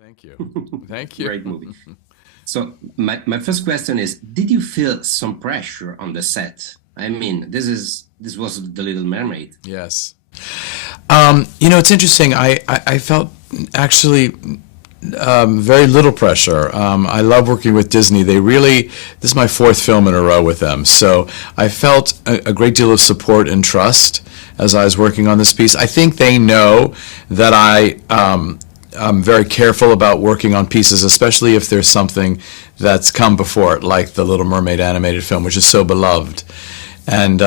Thank you. Thank you. Great movie. So my first question is, did you feel some pressure on the set? I mean, this was The Little Mermaid. Yes. It's interesting. I felt actually very little pressure. I love working with Disney. This is my fourth film in a row with them. So I felt a great deal of support and trust as I was working on this piece. I think they know that I'm very careful about working on pieces, especially if there's something that's come before it, like the Little Mermaid animated film, which is so beloved. And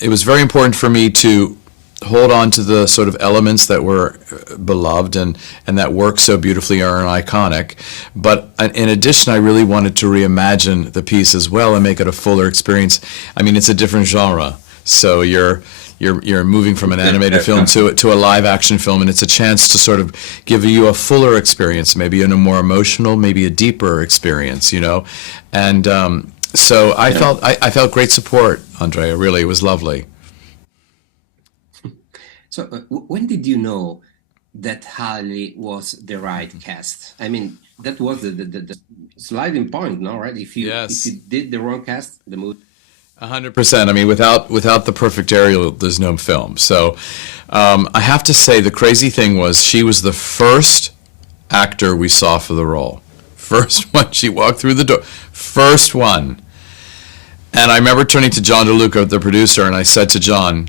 it was very important for me to hold on to the sort of elements that were beloved and that work so beautifully or are iconic. But in addition, I really wanted to reimagine the piece as well and make it a fuller experience. I mean, it's a different genre, so you're moving from an animated film to a live action film, and it's a chance to sort of give you a fuller experience, maybe in a more emotional, maybe a deeper experience, And so I felt great support, Andrea. Really, it was lovely. So when did you know that Harley was the right cast? I mean, that was the sliding point, no, right? If you did the wrong cast, the movie. 100%. I mean, without the perfect Ariel, there's no film. So I have to say, the crazy thing was she was the first actor we saw for the role. First one. She walked through the door. First one. And I remember turning to John DeLuca, the producer, and I said to John,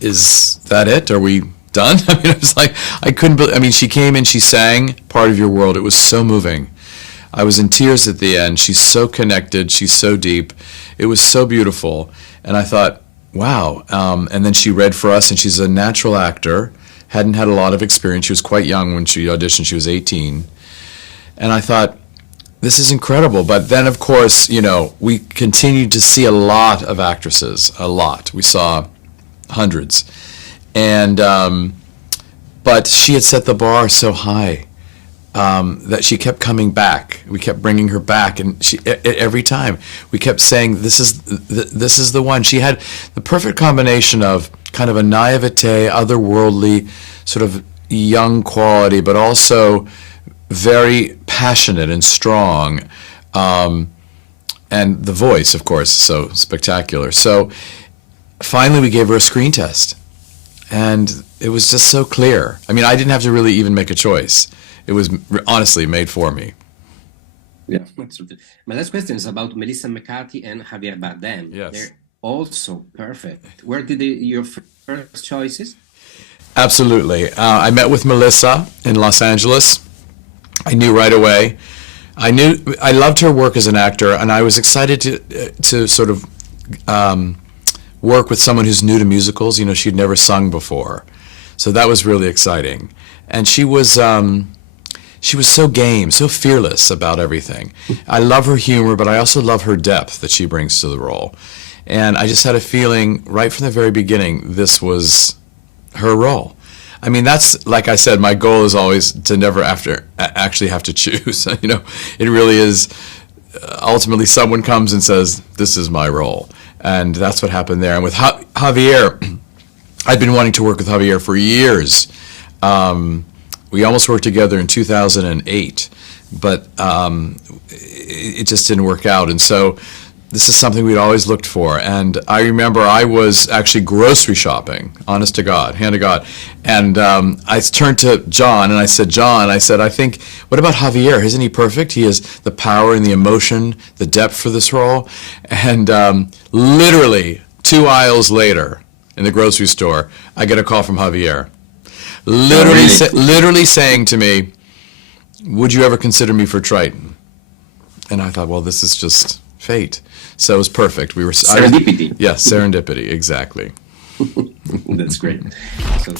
"Is that it? Are we done?" I mean, it was like, I couldn't believe, I mean, she came in, she sang Part of Your World. It was so moving. I was in tears at the end. She's so connected. She's so deep. It was so beautiful. And I thought, wow. And then she read for us, and she's a natural actor, hadn't had a lot of experience. She was quite young when she auditioned. She was 18. And I thought, this is incredible. But then, of course, we continued to see a lot of actresses, a lot. We saw hundreds. And but she had set the bar so high that she kept coming back. We kept bringing her back, and every time we kept saying, this is the one. She had the perfect combination of kind of a naivete, otherworldly, sort of young quality, but also very passionate and strong, and the voice, of course, so spectacular. So finally we gave her a screen test, and it was just so clear. I mean, I didn't have to really even make a choice. It was honestly made for me. Yeah, absolutely. My last question is about Melissa McCarthy and Javier Bardem. Yes. They're also perfect. Where did your first choices? Absolutely. I met with Melissa in Los Angeles. I knew right away. I loved her work as an actor, and I was excited to sort of work with someone who's new to musicals. She'd never sung before, so that was really exciting. And she was so game, so fearless about everything. I love her humor, but I also love her depth that she brings to the role. And I just had a feeling right from the very beginning this was her role. I mean, that's, like I said, my goal is always to never actually have to choose. It really is, ultimately someone comes and says, this is my role. And that's what happened there. And with Javier, I'd been wanting to work with Javier for years. We almost worked together in 2008, but it just didn't work out. And so this is something we'd always looked for. And I remember I was actually grocery shopping, honest to God, hand to God. And I turned to John and I said, John, I think, what about Javier? Isn't he perfect? He has the power and the emotion, the depth for this role. And literally 2 aisles later in the grocery store, I get a call from Javier. Literally saying to me, would you ever consider me for Triton? And I thought, well, this is just fate. So it was perfect. Serendipity. Yes, serendipity, exactly. That's great. So,